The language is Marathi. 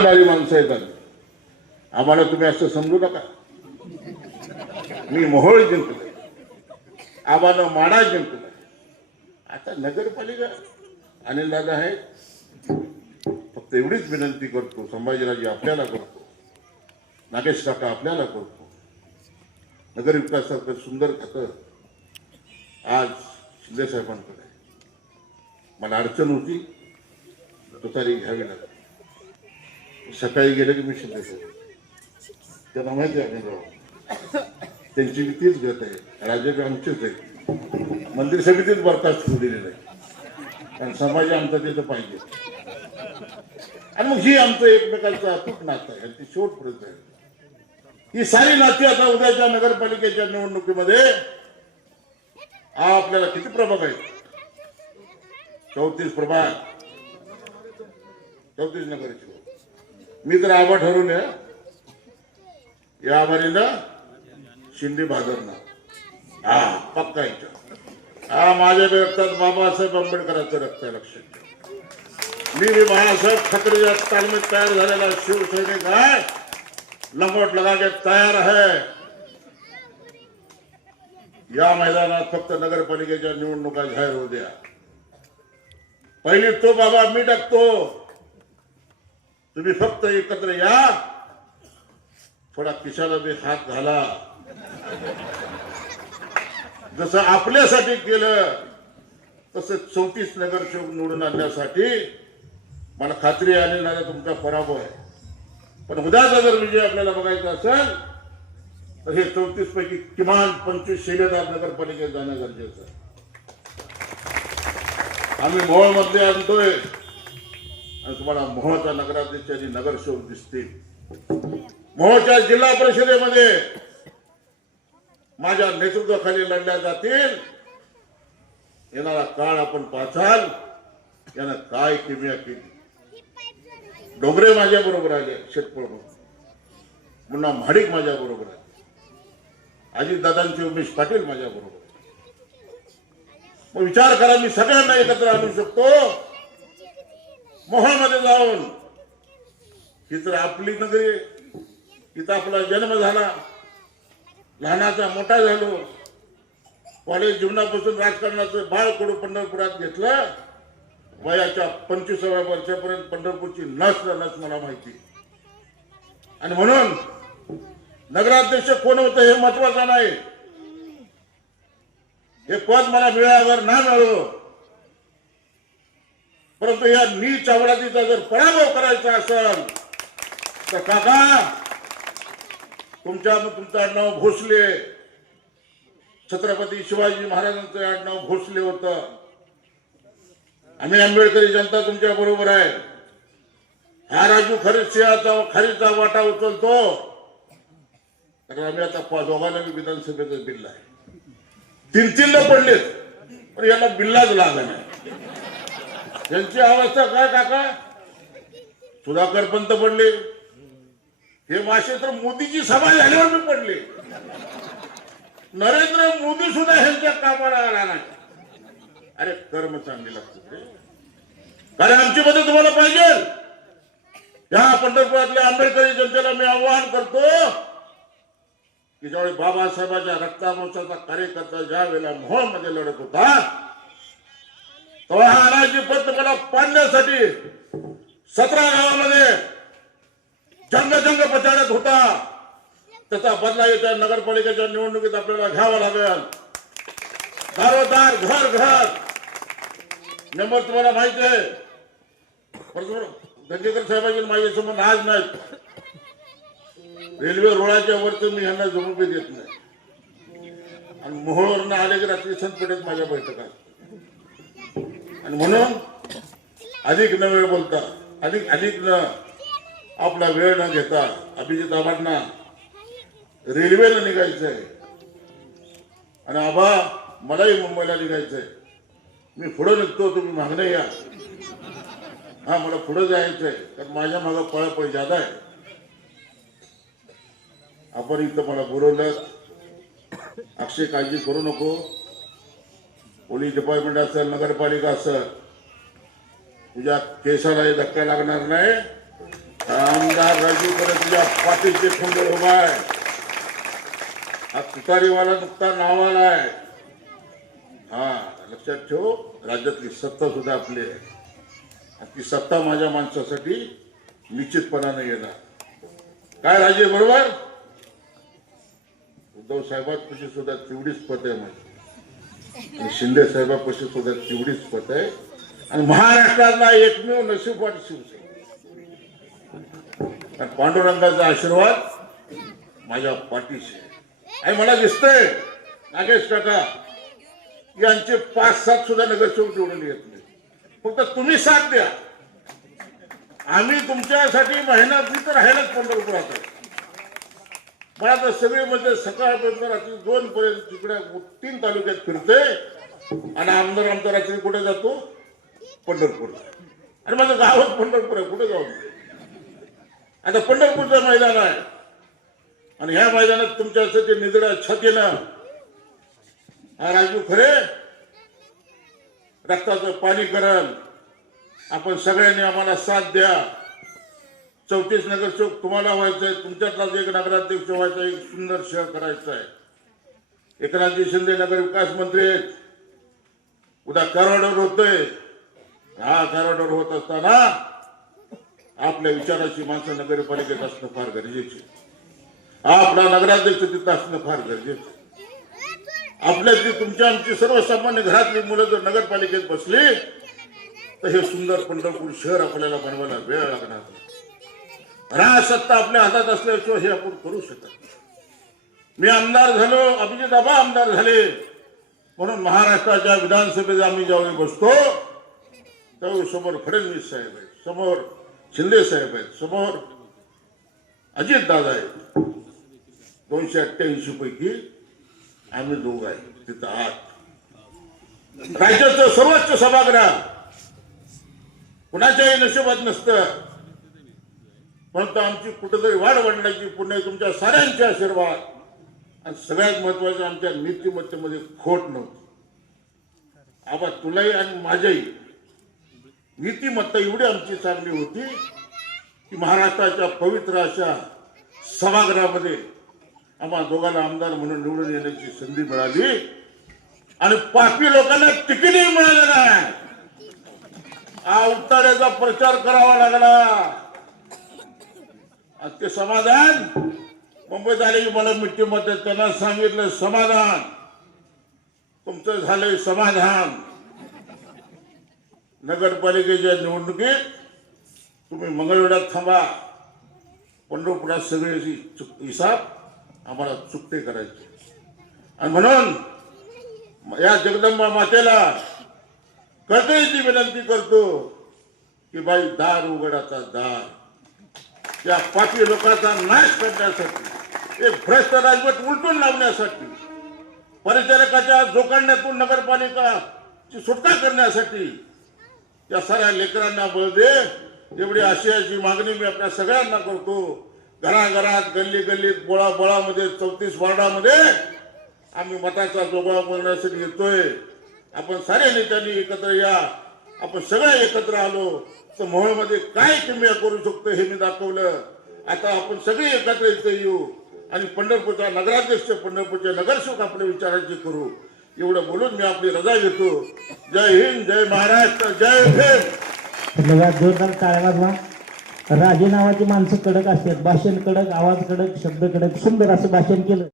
माणसं येतात आम्हाला तुम्ही असं समजू नका. मी मोहोळ जिंकलो. आम्हाला माडा जिंकलो. आता नगरपालिका अनिल दादा आहेत. तेवढीच एवढीच विनंती करतो संभाजीराजे आपल्याला करतो. नागेश काका आपल्याला करतो. नगरविकासाचं सुंदर खातं आज शिंदेसाहेबांकडे मला अडचण होती तुतारी घ्यावी लागली. सकाळी गेलं की मी शिंदेसाहेब त्यांना माहिती आहे त्यांची मी तीच गत आहे. राजे आमचेच आहे. मंदिर समितीच बरखास्त होऊ दिलेलं आहे. कारण समाज आमचा तिथं पाहिजे. आणि मग ही आमचं एकमेकांचं अतूट नातं आहे ती शेवटपर्यंत आहे. ही सारी नाती आता उद्याच्या नगरपालिकेच्या निवडणुकीमध्ये हा आपल्याला किती प्रभाग आहेत? चौतीस प्रभाग. चौतीस नगरची. मी तर आबा ठरवून या या आभारीनं शिंदे भादरना. हा पक्का इथं हा माझ्या रक्तात बाबासाहेब आंबेडकरांचं रक्त आहे लक्षात ठेवा. मी बी बाळासाहेब ठाकरेच्या तालमीत तयार झालेला शिवसैनिक आहे. लंगोट लगा के तयार आहे. या मैदानात फक्त नगरपालिकेच्या निवडणुका जाहीर होऊ द्या. पहिली तो बाबा मी टाकतो. तुम्ही फक्त एकत्र या. थोडा पिशाला बी हात घाला. जसं आपल्यासाठी केलं तसं चौतीस नगरसेवक निवडून आणण्यासाठी मला खात्री आली नाही तुमचा पराभव आहे. पण उद्याचा जर विजय आपल्याला बघायचा असेल तर हे चौतीस पैकी किमान पंचवीस शिलेदार नगरपालिकेत जाणं गरजेचं आहे. आम्ही मोहोळमध्ये आणतोय आणि तुम्हाला मोहोळचा नगराध्यक्ष आणि नगरसेवक दिसतील. मोहोळच्या जिल्हा परिषदेमध्ये माझ्या नेतृत्वाखाली लढल्या जातील. येणारा काळ आपण पाचाल. यानं काय किमया केली? डोंगरे माझ्या बरोबर आले शेतपळ मुन्ना म्हाडिक माझ्या बरोबर आहे अजित उमेश पाटील माझ्या बरोबर मग विचार करा मी सगळ्यांना एकत्र आणू शकतो. मोहामध्ये जाऊन. ही तर आपली नगरी तिथं आपला जन्म झाला. लहानाचा मोठा झालो. कॉलेज जीवनापासून राजकारणाचं बाळ कडू पंढरपुरात घेतलं. वयाच्या पंचवीसाव्या वर्षापर्यंत पंढरपूरची नस न नस मला माहिती. आणि म्हणून नगराध्यक्ष कोण होतं हे महत्वाचं नाही. हे पद मला मिळाल्यावर ना मिळो परंतु या नीच आवडातीचा जर पराभव करायचा असेल तर काका तुमच्या तुमचं आडनाव भोसले. छत्रपती शिवाजी महाराजांचं आडनाव भोसले होतं. आम्ही आंबेडकरी जनता तुमच्या बरोबर आहे. हा राजू खरी सिंहाचा खारीचा वाटा उचलतो. तर आम्ही आता दोघांना मी विधानसभेचं बिल आहे. तीन तीनला पडलेत पण याला बिल्लाच लागला नाही. यांची अवस्था काय काका? सुधाकर पंत पडले. हे मासे तर मोदीची सभा झाल्यावर मी पडले. नरेंद्र मोदी सुद्धा ह्यांच्या कामाला आला नाही. अरे कर्म चांगले लागतात कारण आमची मदत तुम्हाला पाहिजे. या पंढरपुरातल्या आंबेडकरी जनतेला मी आवाहन करतो की ज्यावेळी बाबासाहेबांच्या रक्तामोर्चाचा कार्यकर्ता ज्या वेळेला मोहोळमध्ये लढत होता तेव्हा हा अनाजी पद मला पाडण्यासाठी सतरा गावामध्ये जंग जंग पचाडत होता. त्याचा बदला येत्या नगरपालिकेच्या निवडणुकीत आपल्याला घ्यावा लागेल. दारोदार घर घर. नंबर तुम्हाला माहिती आहे. परंतु दंगेकर माझ्यासमोर माझे संबंध आज नाहीत. रेल्वे रुळाच्या वरती मी यांना जमून बी देत नाही. आणि मोहोळवरनं आले की रात्री संतपेठेत माझ्या बैठका आणि म्हणून अधिक न वेळ बोलता अधिक अधिक न आपला वेळ न घेता अभिजित आबांना रेल्वेला निघायचंय. आणि आबा मलाही मुंबईला निघायचंय. मी पुढे निघतो तुम्ही मागणे या. हा मला पुढं जायचं आहे. कारण माझ्या मागं पळापळ जादा आहे. आपण इथं मला बोलवलं. अक्षय काळजी करू नको. पोलीस डिपार्टमेंट असेल नगरपालिका असेल तुझ्या केसालाही धक्का लागणार नाही. आमदार राजू कडे तुझ्या पाठीचे खंडर उभा आहे. हा तुतारीवाला नुकता नावाला आहे. हा. लक्षात ठेव राज्यातली सत्ता सुद्धा आपली आहे. आणि ती सत्ता माझ्या माणसासाठी निश्चितपणाने येणार. काय राजे बरोबर? उद्धव साहेबांपाशी सुद्धा तेवढीच पत आहे माझी. आणि शिंदे साहेबांपाशी सुद्धा तेवढीच पत आहे. आणि महाराष्ट्रातला एकमेव नशीबवाट शिवसेना. पांडुरंगाचा आशीर्वाद माझ्या पाठीशी आहे. मला दिसतंय. नागेश काका यांचे पाच सात सुद्धा नगरसेवक निवडून येत नाही फक्त तुम्ही साथ द्या. आम्ही तुमच्यासाठी मेहनत तर राहायलाच पंढरपुरात मला तर सगळे म्हणजे सकाळपर्यंत रात्री दोन पर्यंत तिकडे तीन तालुक्यात फिरते आणि आमदार आमचा रात्री कुठे जातो? पंढरपूर. आणि माझं गावच पंढरपूर आहे. कुठे जाऊ? आता पंढरपूरचं मैदान आहे. आणि ह्या मैदानात तुमच्यासाठी निधड्या छत हा राजू खरे? रक्ताचं पाणी करल आपण सगळ्यांनी आम्हाला साथ द्या. चौतीस चौक तुम्हाला व्हायचंय तुमच्यातलाच एक नगराध्यक्ष व्हायचा एक सुंदर शहर करायचं आहे. एकनाथजी शिंदे नगर विकास मंत्री आहेत. उद्या कराडवर होतोय. हा कराडवर होत असताना आपल्या विचाराची माणसं नगरपालिकेत असणं फार गरजेचे आपला नगराध्यक्ष तिथं असणं फार गरजेचं आपल्यातली तुमच्या आमची सर्वसामान्य घरातली मुलं जर नगरपालिकेत बसली तर हे सुंदर पंढरपूर शहर आपल्याला बनवायला वेळ लागणार राजसत्ता सत्ता आपल्या हातात असल्याशिवाय हे आपण करू शकत मी आमदार झालो अभिजित आबा आमदार झाले. म्हणून महाराष्ट्राच्या विधानसभेत आम्ही ज्यावेळी बसतो त्यावेळी समोर फडणवीस साहेब आहेत समोर शिंदे साहेब आहेत समोर अजित दादा आहेत. दोनशे अठ्ठ्याऐंशी पैकी आम्ही दोघ आहे. तिथं आत राज्याचं सर्वोच्च सभागृह. कुणाच्याही नशिबात नसतं. परंतु आमची कुठेतरी वाढ वाढण्याची पुणे तुमच्या साऱ्यांचे आशीर्वाद. आणि सगळ्यात महत्वाचं आमच्या नीतिमत्तेमध्ये खोट नव्हती. आबा तुलाही आणि माझ्याही नीतिमत्ता एवढी आमची चांगली होती की महाराष्ट्राच्या पवित्र अशा सभागृहामध्ये आम्हा दोघांना आमदार म्हणून निवडून येण्याची संधी मिळाली. आणि पापी लोकांना तिकीटही मिळालं नाही. हा उत्तरेचा प्रचार करावा लागला. ते समाधान? मुंबईत आले की मला मिठीमध्ये त्यांना सांगितलं समाधान. तुमचं झालंय समाधान. नगरपालिकेच्या निवडणुकीत तुम्ही मंगळवेढ्यात थांबा. पंढरपुरात सगळे चुक हिसाब आम्हाला चुकते करायचे. आणि म्हणून या जगदंबा मातेला कळतही ती विनंती करतो की बाई दार उघडाचा दार. या पापी लोकांचा नाश करण्यासाठी एक भ्रष्ट राजवट उलटून लावण्यासाठी परिचारकाच्या जोकांड्यातून नगरपालिकाची सुटका करण्यासाठी या साऱ्या लेकरांना बळ दे. एवढी आशयाची मागणी मी आपल्या सगळ्यांना करतो. घराघरात गल्ली गल्लीत बोळा बोळामध्ये चौतीस वार्डामध्ये आम्ही मताचा जोगळा बोलण्यासाठी येतोय आपण सारे नेत्यांनी एकत्र या. आपण सगळे एकत्र आलो. तर मोहळमध्ये काय किमया करू शकतो हे मी दाखवलं. आता आपण सगळे एकत्र इथे येऊ आणि पंढरपूरचा नगराध्यक्ष पंढरपूरचे नगरसेवक आपल्या विचारांची करू. एवढं बोलून मी आपली रजा घेतो. जय हिंद जय महाराष्ट्र जय भीम. धन्यवाद. जोरदार राजे नावाची माणसं कडक असतात. भाषण कडक आवाज कडक शब्द कडक सुंदर असं भाषण केलं.